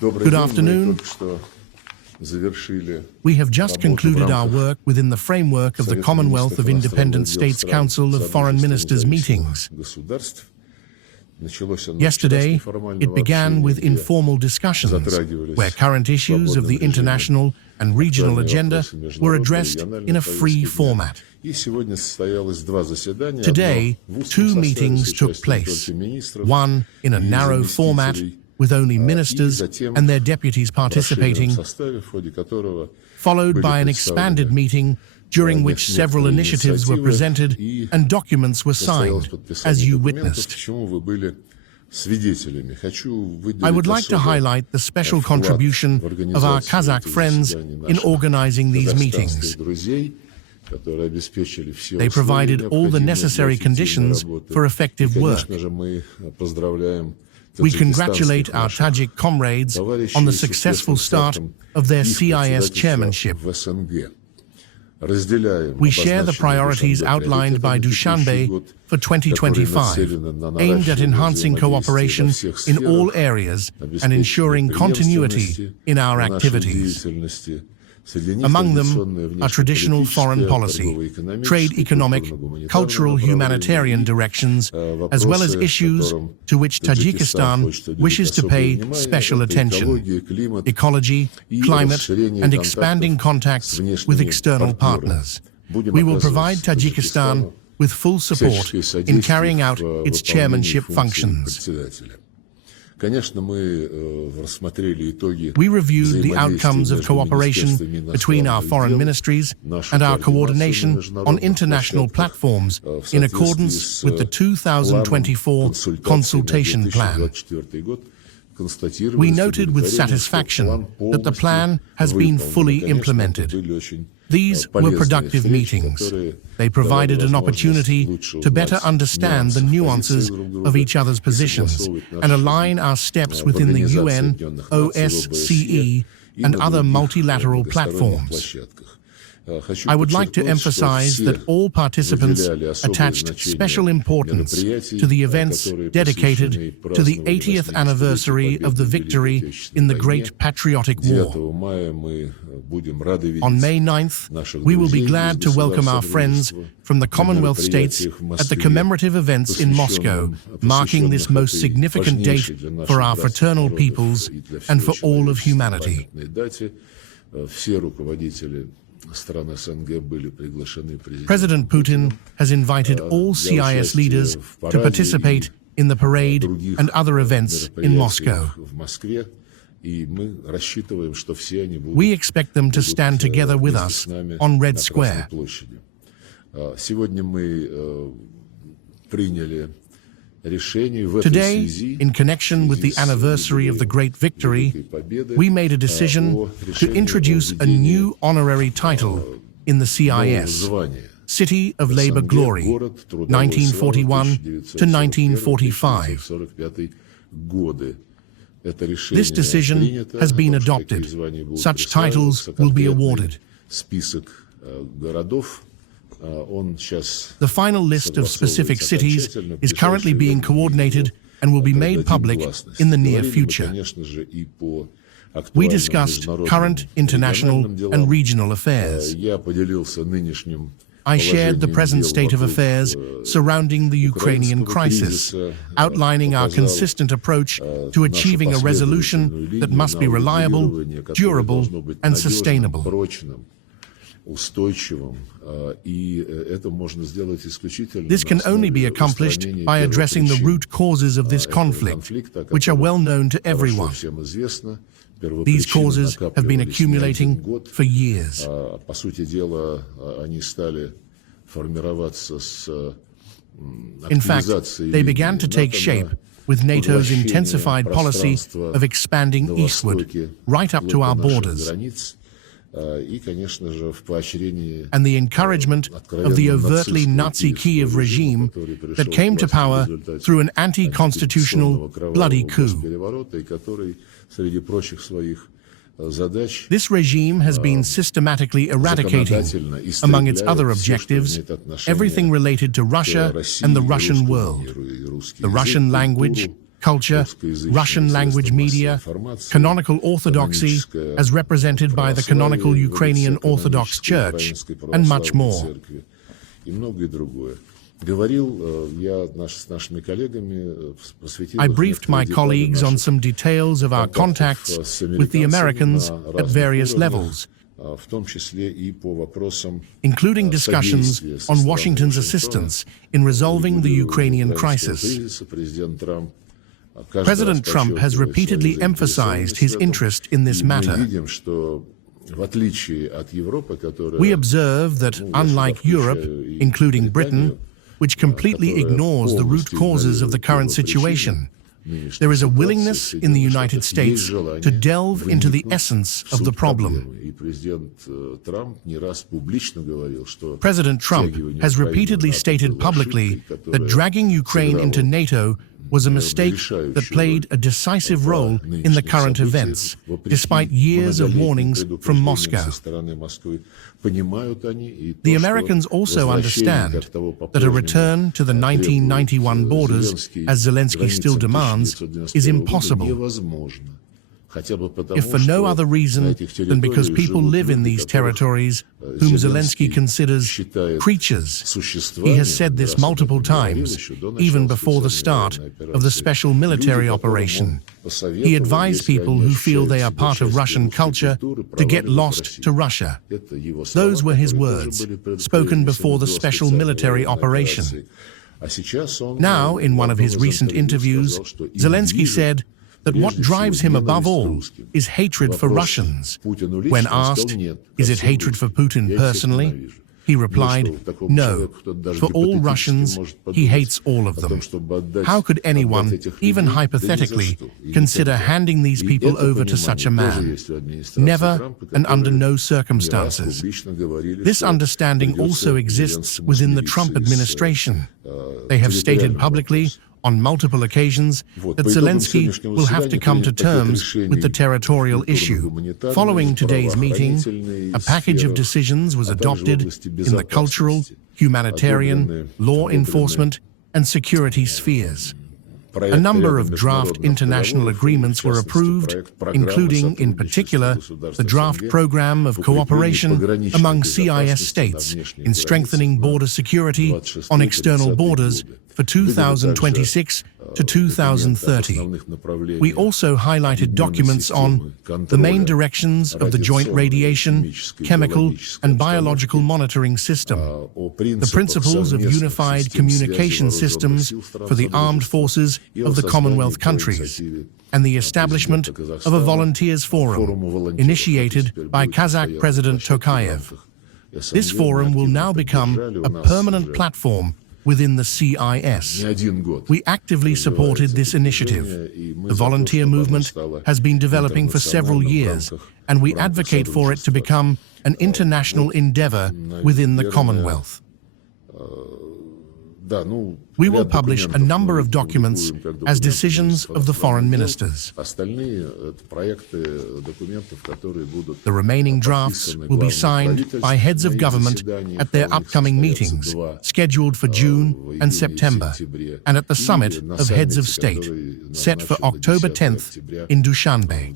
Good afternoon. We have just concluded our work within the framework of the Commonwealth of Independent States Council of Foreign Ministers meetings. Yesterday, it began with informal discussions, where current issues of the international and regional agenda were addressed in a free format. Today, two meetings took place, one in a narrow format, with only ministers and their deputies participating, followed by an expanded meeting during which several initiatives were presented and documents were signed, as you witnessed. I would like to highlight the special contribution of our Kazakh friends in organizing these meetings. They provided all the necessary conditions for effective work. We congratulate our Tajik comrades on the successful start of their CIS chairmanship. We share the priorities outlined by Dushanbe for 2025, aimed at enhancing cooperation in all areas and ensuring continuity in our activities. Among them are traditional foreign policy, trade, economic, cultural, humanitarian directions, as well as issues to which Tajikistan wishes to pay special attention: ecology, climate, and expanding contacts with external partners. We will provide Tajikistan with full support in carrying out its chairmanship functions. We reviewed the outcomes of cooperation between our foreign ministries and our coordination on international platforms in accordance with the 2024 consultation plan. We noted with satisfaction that the plan has been fully implemented. These were productive meetings. They provided an opportunity to better understand the nuances of each other's positions and align our steps within the UN, OSCE, and other multilateral platforms. I would like to emphasize that all participants attached special importance to the events dedicated to the 80th anniversary of the victory in the Great Patriotic War. On May 9th, we will be glad to welcome our friends from the Commonwealth states at the commemorative events in Moscow, marking this most significant date for our fraternal peoples and for all of humanity. President Putin has invited all CIS leaders to participate in the parade and other events in Moscow. We expect them to stand together with us on Red Square. Today, in connection with the anniversary of the Great Victory, we made a decision to introduce a new honorary title in the CIS, City of Labor Glory, 1941 to 1945. This decision has been adopted. Such titles will be awarded. The final list of specific cities is currently being coordinated and will be made public in the near future. We discussed current international and regional affairs. I shared the present state of affairs surrounding the Ukrainian crisis, outlining our consistent approach to achieving a resolution that must be reliable, durable, and sustainable. This can only be accomplished by addressing the root causes of this conflict, which are well known to everyone. These causes have been accumulating for years. In fact, they began to take shape with NATO's intensified policy of expanding eastward, right up to our borders, and the encouragement of the overtly Nazi Kyiv regime that came to power through an anti-constitutional, bloody coup. This regime has been systematically eradicating, among its other objectives, everything related to Russia and the Russian world, the Russian language, culture, Russian language media, canonical orthodoxy as represented by the canonical Ukrainian Orthodox Church, and much more. I briefed my colleagues on some details of our contacts with the Americans at various levels, including discussions on Washington's assistance in resolving the Ukrainian crisis. President Trump has repeatedly emphasized his interest in this matter. We observe that, unlike Europe, including Britain, which completely ignores the root causes of the current situation, there is a willingness in the United States to delve into the essence of the problem. President Trump has repeatedly stated publicly that dragging Ukraine into NATO was a mistake that played a decisive role in the current events, despite years of warnings from Moscow. The Americans also understand that a return to the 1991 borders, as Zelensky still demands, is impossible. If for no other reason than because people live in these territories whom Zelensky considers creatures. He has said this multiple times, even before the start of the special military operation. He advised people who feel they are part of Russian culture to get lost to Russia. Those were his words, spoken before the special military operation. Now, in one of his recent interviews, Zelensky said that what drives him above all is hatred for Russians. When asked, is it hatred for Putin personally? He replied, no, for all Russians, he hates all of them. How could anyone, even hypothetically, consider handing these people over to such a man? Never, and under no circumstances. This understanding also exists within the Trump administration. They have stated publicly on multiple occasions that Zelensky will have to come to terms with the territorial issue. Following today's meeting, a package of decisions was adopted in the cultural, humanitarian, law enforcement, and security spheres. A number of draft international agreements were approved, including, in particular, the draft program of cooperation among CIS states in strengthening border security on external borders for 2026 to 2030. We also highlighted documents on the main directions of the joint radiation, chemical, and biological monitoring system, the principles of unified communication systems for the armed forces of the Commonwealth countries, and the establishment of a volunteers forum initiated by Kazakh President Tokayev. This forum will now become a permanent platform within the CIS. We actively supported this initiative. The volunteer movement has been developing for several years, and we advocate for it to become an international endeavor within the Commonwealth. We will publish a number of documents as decisions of the foreign ministers. The remaining drafts will be signed by heads of government at their upcoming meetings, scheduled for June and September, and at the summit of heads of state, set for October 10th in Dushanbe.